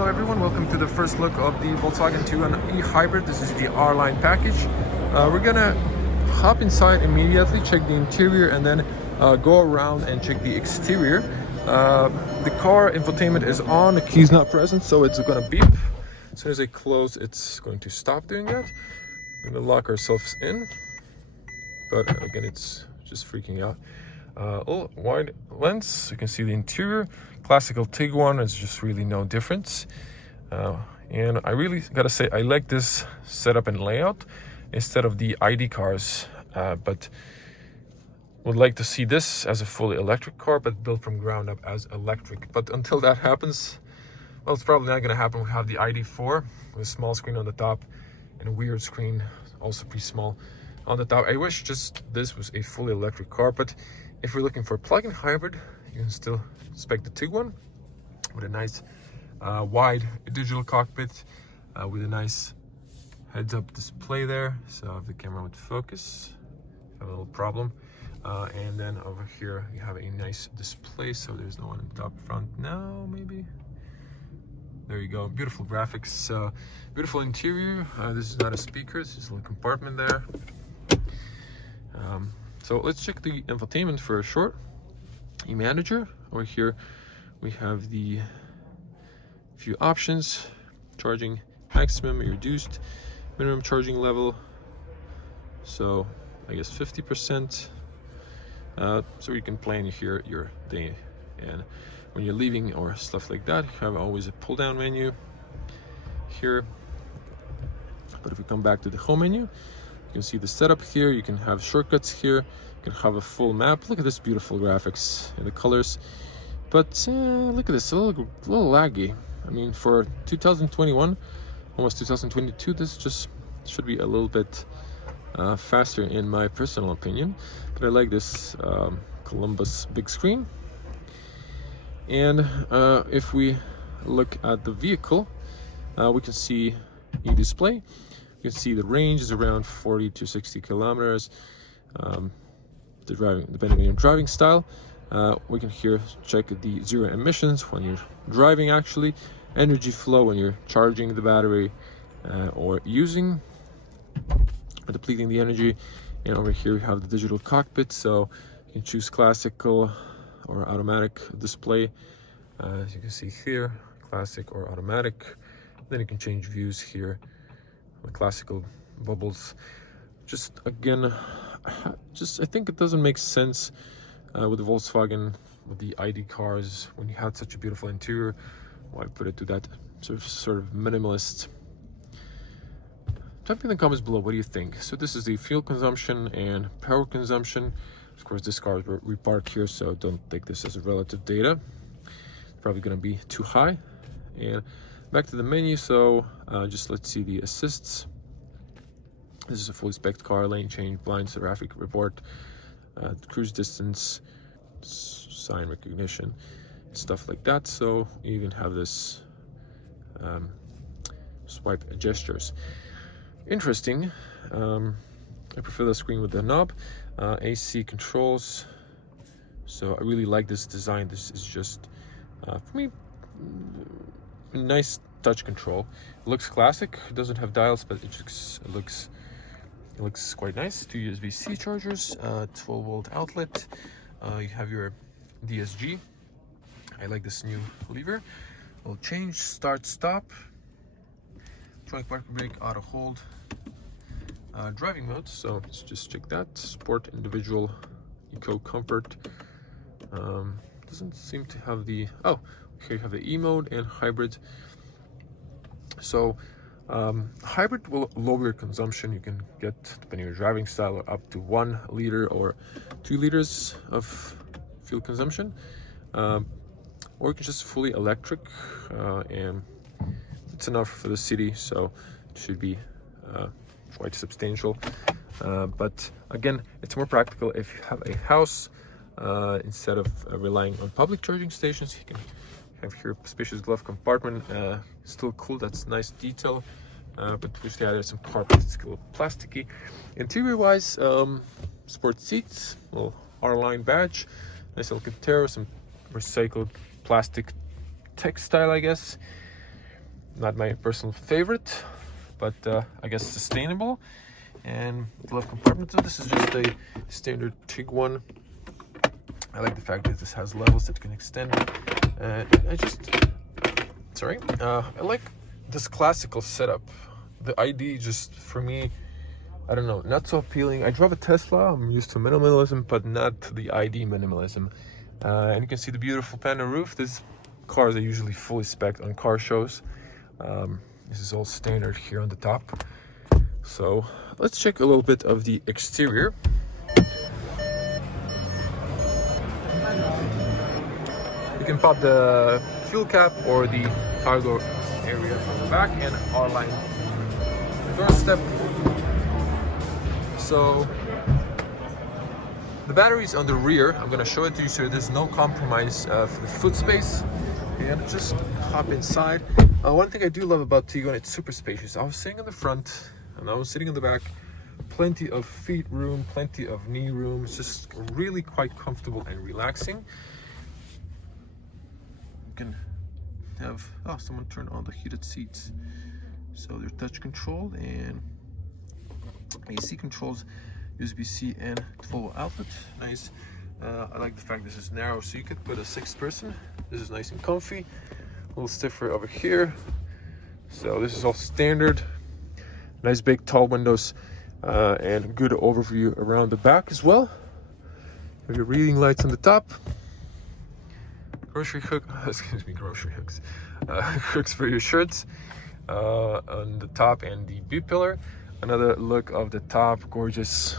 Hello everyone, welcome to the first look of the Volkswagen Tiguan eHybrid. This is the R Line package. We're gonna hop inside immediately, check the interior, and then go around and check the exterior. The car infotainment is on, the key's not present, so it's gonna beep. As soon as I close, it's going to stop doing that. We're gonna lock ourselves in, but again, it's just freaking out. Wide lens, you can see the interior. Classical Tiguan, is just really no difference. And I really gotta say, I like this setup and layout instead of the ID cars, but would like to see this as a fully electric car, but built from ground up as electric. But until that happens, well, it's probably not gonna happen. We have the ID4 with a small screen on the top and a weird screen, also pretty small on the top. I wish just this was a fully electric car, but if you're looking for a plug-in hybrid, you can still expect the Tiguan with a nice wide digital cockpit with a nice heads-up display there. So if the camera would focus, have a little problem. And then over here you have a nice display, so there's no one in the top front now, maybe. There you go, beautiful graphics, beautiful interior. This is not a speaker, it's just a little compartment there. So let's check the infotainment for a short. eManager, over here we have the few options: charging maximum, reduced, minimum charging level. So I guess 50%. So you can plan here your day, and when you're leaving or stuff like that, you have always a pull down menu here. But if we come back to the home menu, you can see the setup here. You can have shortcuts here. You can have a full map. Look at this beautiful graphics and the colors. But look at this, a little laggy. I mean, for 2021, almost 2022, this just should be a little bit faster in my personal opinion. But I like this Columbus big screen. And if we look at the vehicle, we can see e-display. You can see the range is around 40 to 60 kilometers. Depending on your driving style, we can here check the zero emissions when you're driving, actually, energy flow when you're charging the battery or using or depleting the energy. And over here we have the digital cockpit, so you can choose classical or automatic display. As you can see here, classic or automatic. Then you can change views here. The classical bubbles. Just again, I think it doesn't make sense with the Volkswagen, with the ID cars, when you had such a beautiful interior. Why put it to that sort of minimalist? Type in the comments below, what do you think? So this is the fuel consumption and power consumption. Of course, this car is reparked here, so don't take this as a relative data. It's probably going to be too high. And back to the menu, so just let's see the assists. This is a fully spec'd car: lane change, blind traffic report, cruise distance, sign recognition, stuff like that. So you even have this swipe gestures. Interesting. I prefer the screen with the knob. AC controls. So I really like this design. This is just for me, nice touch control. It looks classic. It doesn't have dials, but it looks quite nice. 2 USB-C chargers, 12-volt outlet. You have your DSG. I like this new lever. Will change, start, stop. Trunk park brake, auto hold. Driving mode. So let's just check that. Sport, individual, eco, comfort. Doesn't seem to have the here you have the E mode and hybrid. So hybrid will lower your consumption. You can get, depending on your driving style, up to 1 liter or 2 liters of fuel consumption, or you can just fully electric, and it's enough for the city, so it should be quite substantial. But again, it's more practical if you have a house. Instead of relying on public charging stations, you can have here a spacious glove compartment. Still cool, that's nice detail, but wish they added some carpet. It's a little plasticky. Interior wise, sport seats, little R Line badge, nice little Alcantara, some recycled plastic textile, I guess. Not my personal favorite, but I guess sustainable. And glove compartment. So this is just a standard Tiguan. I like the fact that this has levels that can extend. I like this classical setup. The ID just, for me, I don't know, not so appealing. I drive a Tesla, I'm used to minimalism, but not the ID minimalism. And you can see the beautiful panel roof. These cars are usually fully spec'd on car shows. This is all standard here on the top. So let's check a little bit of the exterior. You can pop the fuel cap or the cargo area from the back, and R Line doorstep. So the batteries on the rear, I'm gonna show it to you so there's no compromise for the foot space. And just hop inside. One thing I do love about Tiguan, it's super spacious. I was sitting in the front and I was sitting in the back. Plenty of feet room, plenty of knee room. It's just really quite comfortable and relaxing. You can have, someone turned on the heated seats. So they're touch controlled, and AC controls, USB-C and 12 output. Nice. I like the fact this is narrow, so you could put a 6th person. This is nice and comfy. A little stiffer over here. So this is all standard. Nice big tall windows, and good overview around the back as well. Have your reading lights on the top. Grocery hooks for your shirts on the top, and the B-pillar. Another look of the top, gorgeous.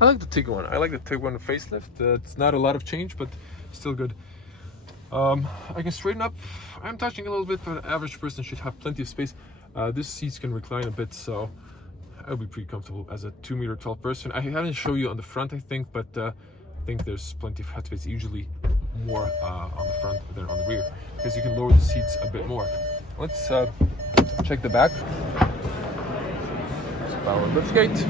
I like the Tiguan. I like the Tiguan facelift. It's not a lot of change, but still good. I can straighten up. I'm touching a little bit, but an average person should have plenty of space. This seats can recline a bit, so I'll be pretty comfortable as a 2-meter tall person. I haven't shown you on the front, I think, but I think there's plenty of headspace. Usually more on the front than on the rear, because you can lower the seats a bit more. Let's check the back. Power liftgate.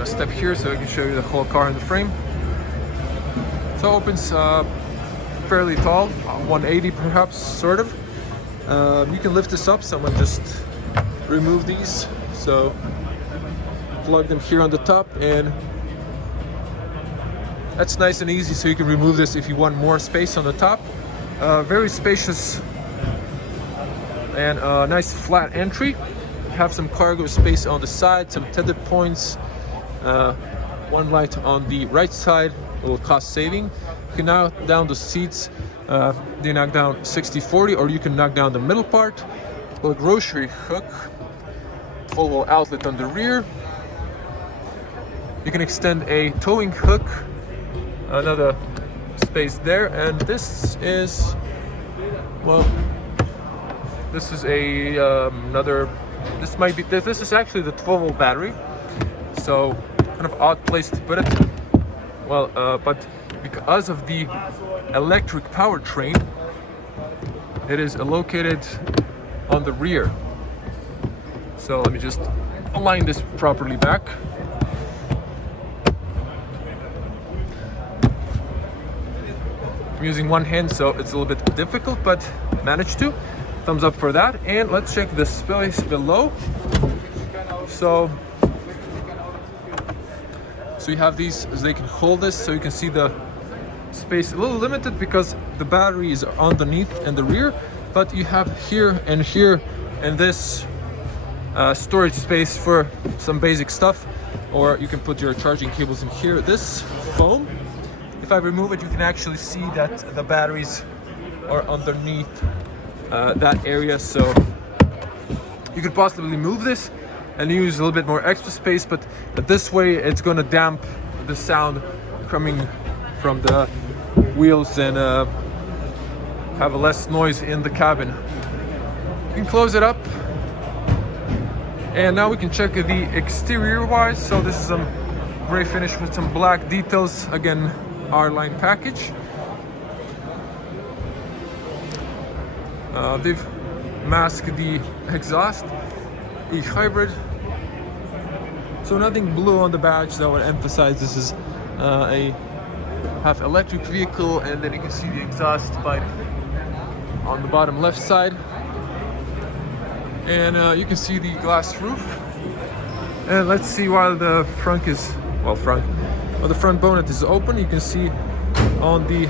A step here so I can show you the whole car in the frame. So it opens fairly tall, 180 perhaps, sort of. You can lift this up. Someone just removed these, so plug them here on the top, and that's nice and easy. So you can remove this if you want more space on the top. Very spacious and nice flat entry. Have some cargo space on the side, some tethered points. One light on the right side, a little cost saving. You can knock down the seats. They knock down 60-40, or you can knock down the middle part. A little grocery hook, 12-volt outlet on the rear. You can extend a towing hook, another space there, and this is, well, this is a this might be, this is actually the 12-volt battery, so kind of odd place to put it. Well, but because of the electric powertrain, it is located on the rear. So let me just align this properly back. I'm using one hand, so it's a little bit difficult, but managed to. Thumbs up for that. And let's check the space below. So you have these, they can hold this, so you can see the space a little limited because the battery is underneath and the rear, but you have here and this storage space for some basic stuff, or you can put your charging cables in here. This foam, if I remove it, you can actually see that the batteries are underneath that area, so you could possibly move this and use a little bit more extra space, but this way it's going to damp the sound coming from the wheels and have less noise in the cabin. You can close it up, and now we can check the exterior wise. So this is some gray finish with some black details, again R Line package. They've masked the exhaust, eHybrid. So nothing blue on the badge, that would emphasize this is a half electric vehicle, and then you can see the exhaust pipe on the bottom left side. And you can see the glass roof. And let's see while the front is, the front bonnet is open, you can see on the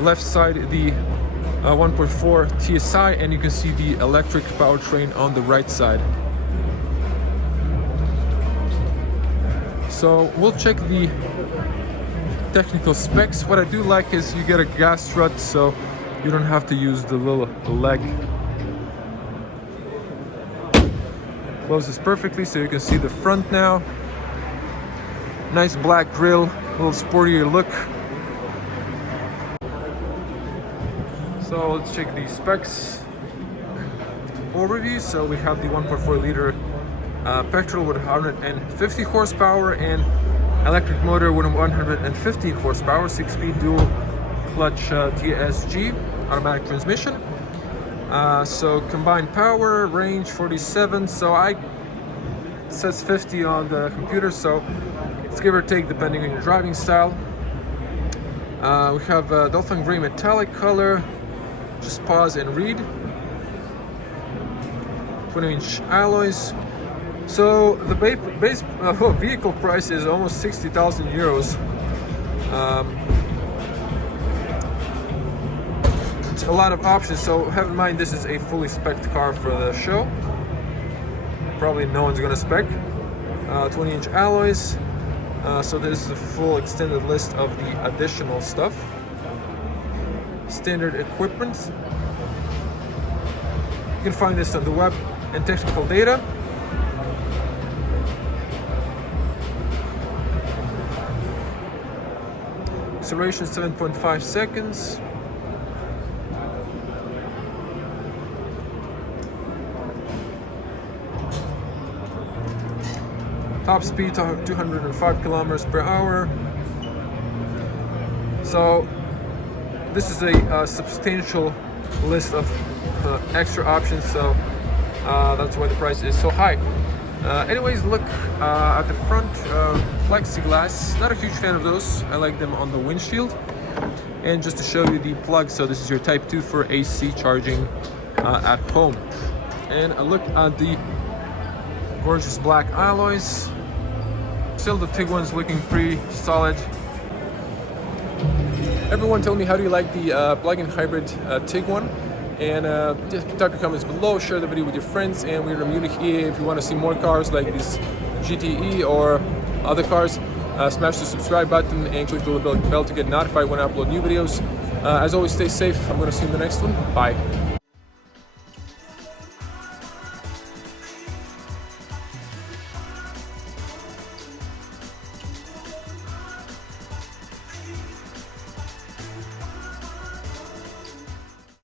left side the 1.4 TSI, and you can see the electric powertrain on the right side. So we'll check the technical specs. What I do like is you get a gas strut, so you don't have to use the little leg. Closes perfectly, so you can see the front now. Nice black grille, a little sportier look. So let's check the specs overview. So we have the 1.4 liter petrol with 150 horsepower and electric motor with 115 horsepower, 6-speed dual clutch TSG automatic transmission. So combined power, range 47, so it says 50 on the computer, so it's give or take depending on your driving style. We have Dolphin Gray metallic color. Just pause and read. 20-inch alloys. So the base vehicle price is almost 60,000 euros. It's a lot of options, so have in mind this is a fully spec'd car for the show. Probably no one's gonna spec. 20-inch alloys. So this is a full extended list of the additional stuff. Standard equipment. You can find this on the web and technical data. Acceleration 7.5 seconds. Top speed 205 kilometers per hour. So this is a substantial list of extra options, so that's why the price is so high. Anyways, look at the front plexiglass. Not a huge fan of those. I like them on the windshield. And just to show you the plug, so this is your Type 2 for AC charging at home. And a look at the gorgeous black alloys. Still, the Tiguan's looking pretty solid. Everyone tell me, how do you like the plug-in hybrid Tiguan? And just type your comments below, share the video with your friends, and we're in Munich EA. If you want to see more cars like this GTE or other cars, smash the subscribe button and click the little bell to get notified when I upload new videos. As always, stay safe. I'm going to see you in the next one. Bye.